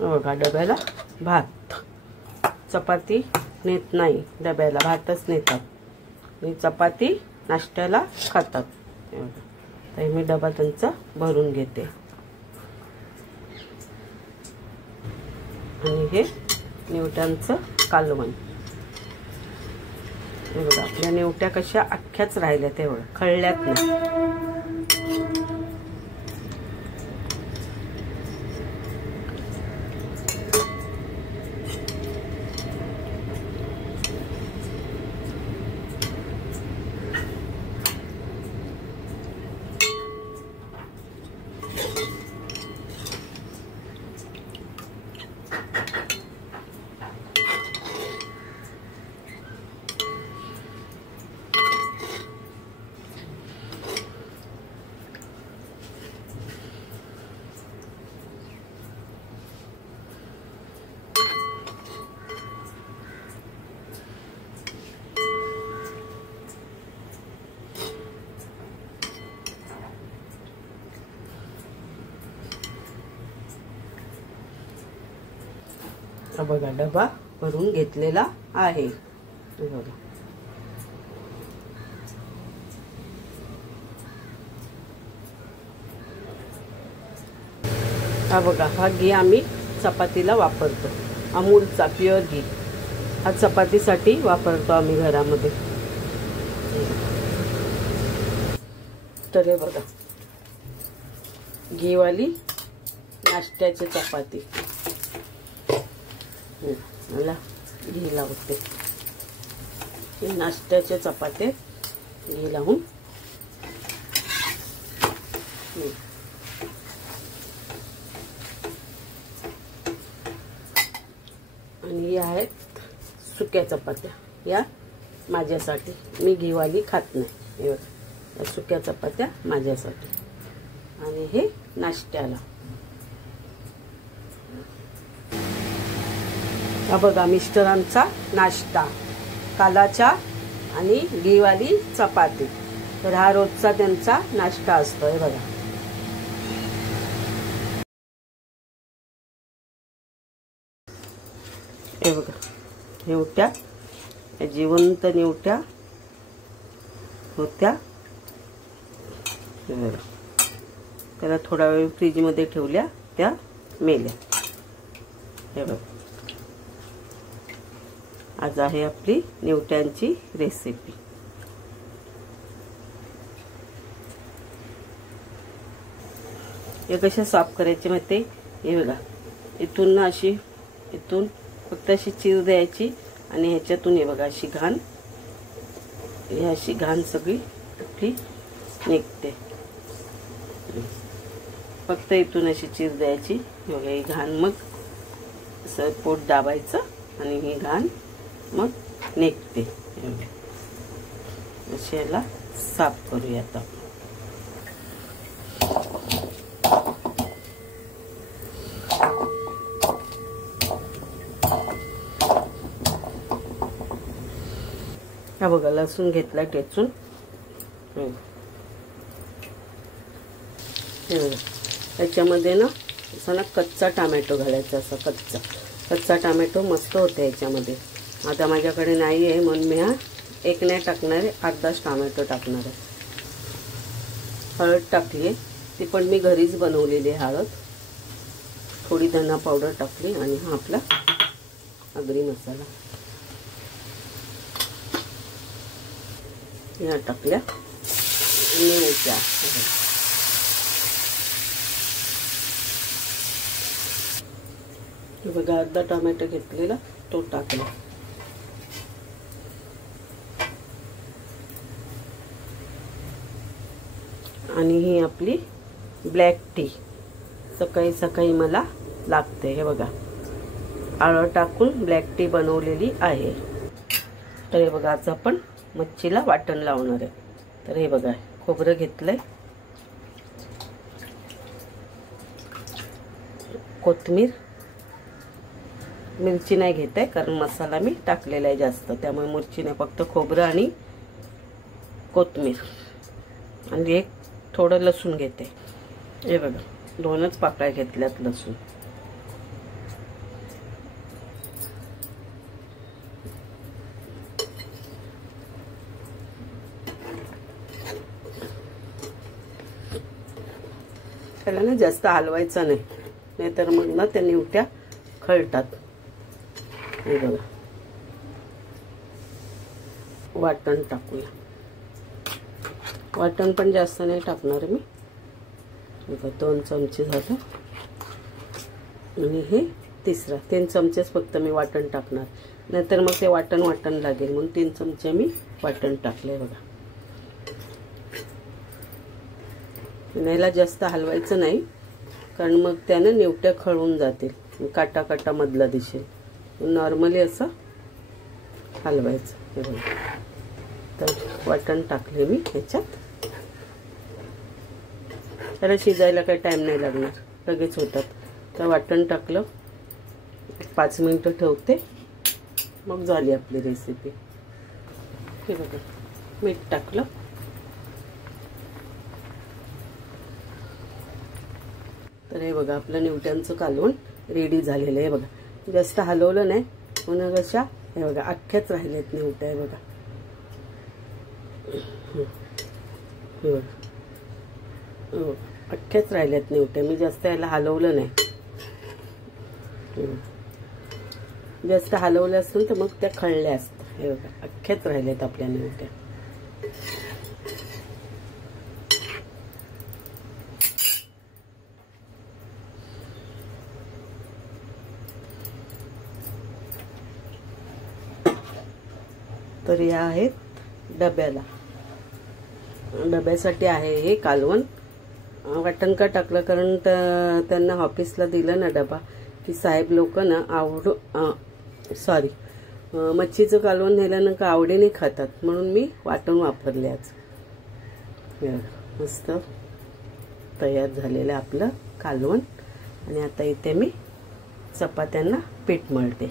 बघा डब्याला भात, चपाती नेत नाही डब्याला, भातच नेतात. आणि चपाती नाश्त्याला खातात. तर मी डबा त्यांचा भरून घेते. आणि हे निवट्यांचं कालवण. हे बघा आपल्या निवट्या कशा अख्ख्याच राहिल्या, तेवढं खळल्यात नाही. बघा डबा भरून घेतलेला आहे. बघा हा बघा हा घी आम्ही चपातीला वापरतो. अमूलचा प्युअर घी हा चपातीसाठी वापरतो आम्ही घरामध्ये. तर हे बघा घीवाली नाश्त्याची चपाती. मला घी लावते. नाश्त्याच्या चपात्या घी लावून आणि या आहेत सुक्या चपात्या. या माझ्यासाठी, मी घीवाली खात नाही. या सुक्या चपात्या माझ्यासाठी. आणि हे नाश्त्याला. हा बघा मिस्टरांचा नाश्ता, कालाचा आणि घीवाली चपाती. तर हा रोजचा त्यांचा नाश्ता असतो. हे बघा हे बघा निवट्या, जिवंत निवट्या होत्या. त्याला थोडा वेळ फ्रीजमध्ये ठेवल्या, त्या मेल्या. हे बघा आज आहे आपली निवट्यांची रेसिपी. हे कशा साफ करायचे माहिती? हे बघा इथून ना अशी, इथून फक्त अशी चीर द्यायची आणि ह्याच्यातून हे बघा अशी घाण, ही अशी घाण सगळी आपली निघते. फक्त इथून अशी चीर द्यायची. बघा ही घाण मग असं पोट दाबायचं आणि ही घाण मग निघते. अशी याला साफ करूयात आपण. हा बघा लसूण घेतला ठेचून. याच्यामध्ये ना असा ना कच्चा टोमॅटो घालायचा. असा कच्चा टोमॅटो मस्त होते याच्यामध्ये. आता माझ्याकडे नाही आहे म्हणून मी हा एक नाही टाकणार आहे, अर्धाच टोमॅटो टाकणार आहे. हळद टाकली आहे, ती पण मी घरीच बनवलेली आहे हळद. थोडी धना पावडर टाकली आणि हा आपला आगरी मसाला या टाकल्या. मिरच्या बघा अर्धा टोमॅटो घेतलेला तो टाकला. आणि ही आपली ब्लॅक टी सकाळी सकाळी मला लागते. हे बघा आलं टाकून ब्लॅक टी बनवलेली आहे. तर हे बघा आज आपण मच्छीला वाटण लावणार आहे. तर हे बघा खोबरं घेतलंय, कोथिंबीर, मिरची नाही घेत आहे कारण मसाला मी टाकलेला आहे जास्त, त्यामुळे मिरची नाही, फक्त खोबरं आणि कोथिंबीर आणि एक थोडं लसूण घेते. हे बघा दोनच पाकळ्या घेतल्यात लसूण. त्याला ना जास्त हलवायचं नाही, नाहीतर मग ना त्या निवट्या खळतात. हे बघा, वाटण टाकूया. वाटण पण जास्त नाही टाकणार मी. बघा 2 चमचे झालं आणि हे तिसरा 3 चमचेच फक्त मी वाटण टाकणार, नाहीतर मग ते वाटण लागेल म्हणून 3 चमचे मी वाटण टाकले. बघा, याला जास्त हलवायचं नाही, कारण मग त्यानं निवट्या खळून जातील, काटा मधला दिसेल. नॉर्मली असं हलवायचं. हे बघा, तर वाटण टाकले मी ह्याच्यात. त्याला शिजायला काही टाइम नाही लागणार, लगेच होतात. तर वाटण टाकलं, 5 मिनिटं ठेवते, मग झाली आपली रेसिपी. हे बघा, मीठ टाकलं. तर हे बघा, आपलं निवट्यांचं कालवण रेडी झालेलं आहे. बघा, जास्त हलवलं नाही म्हणून कशा हे बघा अख्ख्याच राहिलेत निवट्या. हे बघा, हे बघा अख्ख्याच राहिल्यात निवट्या. मी जास्त याला हलवलं नाही. जास्त हलवलं असेल तर मग त्या खळल्या असतात. हे बघा, अख्ख्याच राहिल्यात आपल्या निवट्या. तर या आहेत डब्याला. डब्यासाठी आहे हे कालवण. वाटण का टाकलं, कारण त्यांना ऑफिसला दिलं ना डबा, की साहेब लोक ना मच्छीचं कालवण नेल्यानं का आवडीने खातात, म्हणून मी वाटण वापरले आज. मस्त तयार झालेलं आपलं कालवण. आणि आता इथे मी चपात्यांना पीठ मळते.